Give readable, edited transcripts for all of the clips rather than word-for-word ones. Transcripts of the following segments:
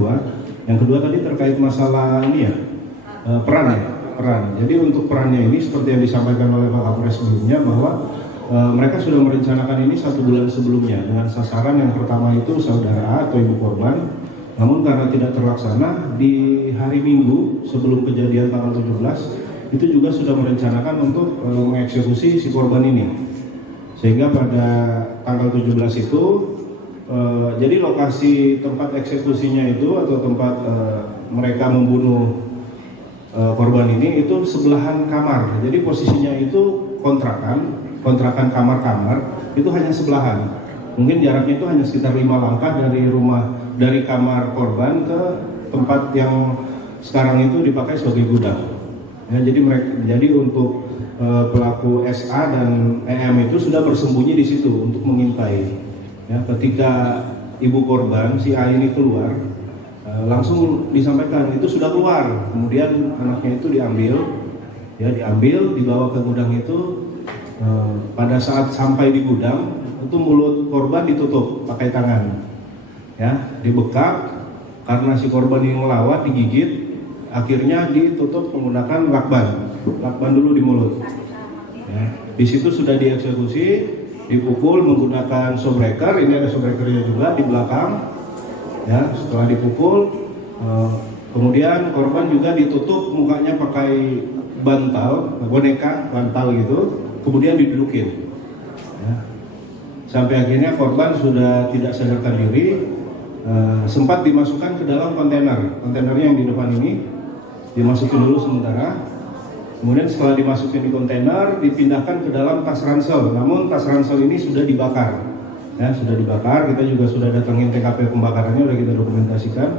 kedua. Yang kedua tadi terkait masalah ini ya, peran. Jadi untuk perannya ini seperti yang disampaikan oleh Pak Kapolres sebelumnya bahwa mereka sudah merencanakan ini 1 bulan sebelumnya dengan sasaran yang pertama itu saudara A atau ibu korban. Namun karena tidak terlaksana di hari Minggu sebelum kejadian tanggal 17 itu juga sudah merencanakan untuk mengeksekusi si korban ini. Sehingga pada tanggal 17 itu jadi lokasi tempat eksekusinya itu atau tempat mereka membunuh korban ini itu sebelahan kamar. Jadi posisinya itu kontrakan kamar-kamar itu hanya sebelahan. Mungkin jaraknya itu hanya sekitar 5 langkah dari kamar korban ke tempat yang sekarang itu dipakai sebagai gudang. Ya, jadi untuk pelaku SA dan EM itu sudah bersembunyi di situ untuk mengintai. Ya, ketika ibu korban si A ini keluar, langsung disampaikan itu sudah keluar. Kemudian anaknya itu diambil, dibawa ke gudang itu. Pada saat sampai di gudang, itu mulut korban ditutup pakai tangan, ya, dibekap karena si korban ini melawan, digigit, akhirnya ditutup menggunakan lakban dulu di mulut. Ya, di situ sudah dieksekusi, dipukul menggunakan showbreaker. Ini ada showbreakernya juga di belakang. Ya, setelah dipukul, kemudian korban juga ditutup mukanya pakai boneka bantal gitu, kemudian didudukin. Ya. Sampai akhirnya korban sudah tidak sadarkan diri, sempat dimasukkan ke dalam kontainernya yang di depan ini, dimasukin dulu sementara. Kemudian setelah dimasukin di kontainer, dipindahkan ke dalam tas ransel. Namun tas ransel ini sudah dibakar. Ya, sudah dibakar, kita juga sudah datangin TKP pembakarannya, sudah kita dokumentasikan.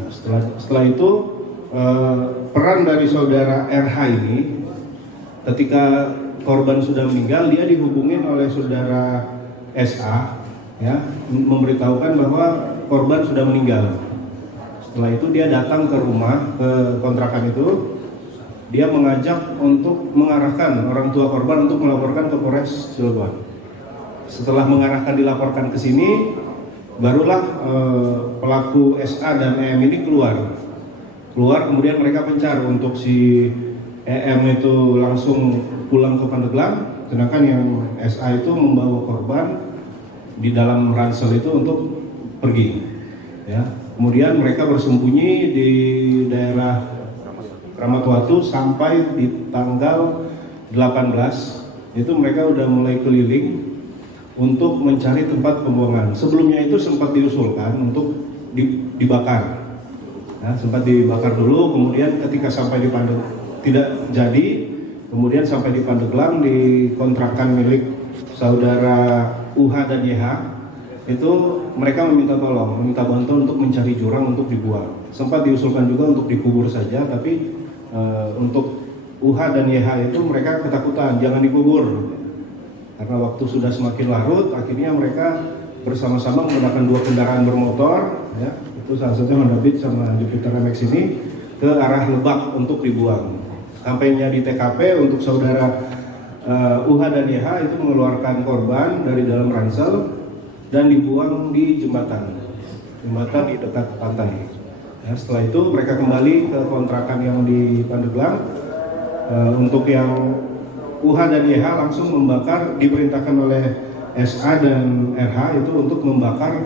Nah, setelah itu peran dari saudara RH ini, ketika korban sudah meninggal, dia dihubungin oleh saudara SA, ya, memberitahukan bahwa korban sudah meninggal. Setelah itu dia datang ke rumah, ke kontrakan itu, dia mengajak untuk mengarahkan orang tua korban untuk melaporkan ke Polres Cilegon. Setelah mengarahkan dilaporkan ke sini, barulah pelaku SA dan EM ini keluar. Kemudian mereka pencar untuk si EM itu langsung pulang ke Pandeglang, sedangkan yang SA itu membawa korban di dalam ransel itu untuk pergi. Ya. Kemudian mereka bersembunyi di daerah Ramatwatu sampai di tanggal 18. Itu mereka udah mulai keliling untuk mencari tempat pembuangan. Sebelumnya itu sempat diusulkan untuk dibakar. Nah, sempat dibakar dulu, kemudian ketika sampai di Pandeglang tidak jadi, kemudian sampai di Pandeglang di kontrakan milik saudara UH dan YH, itu mereka meminta bantuan untuk mencari jurang untuk dibuang. Sempat diusulkan juga untuk dikubur saja, tapi untuk UH dan YH itu mereka ketakutan, jangan dikubur. Karena waktu sudah semakin larut, akhirnya mereka bersama-sama menggunakan 2 kendaraan bermotor, ya, itu salah satunya Honda Beat sama Jupiter MX ini ke arah Lebak untuk dibuang. Sampainya di TKP untuk saudara UH dan YH itu mengeluarkan korban dari dalam ransel dan dibuang di jembatan di dekat pantai. Ya, setelah itu mereka kembali ke kontrakan yang di Pandeglang. Untuk yang UH dan YH langsung membakar, diperintahkan oleh SA dan RH itu untuk membakar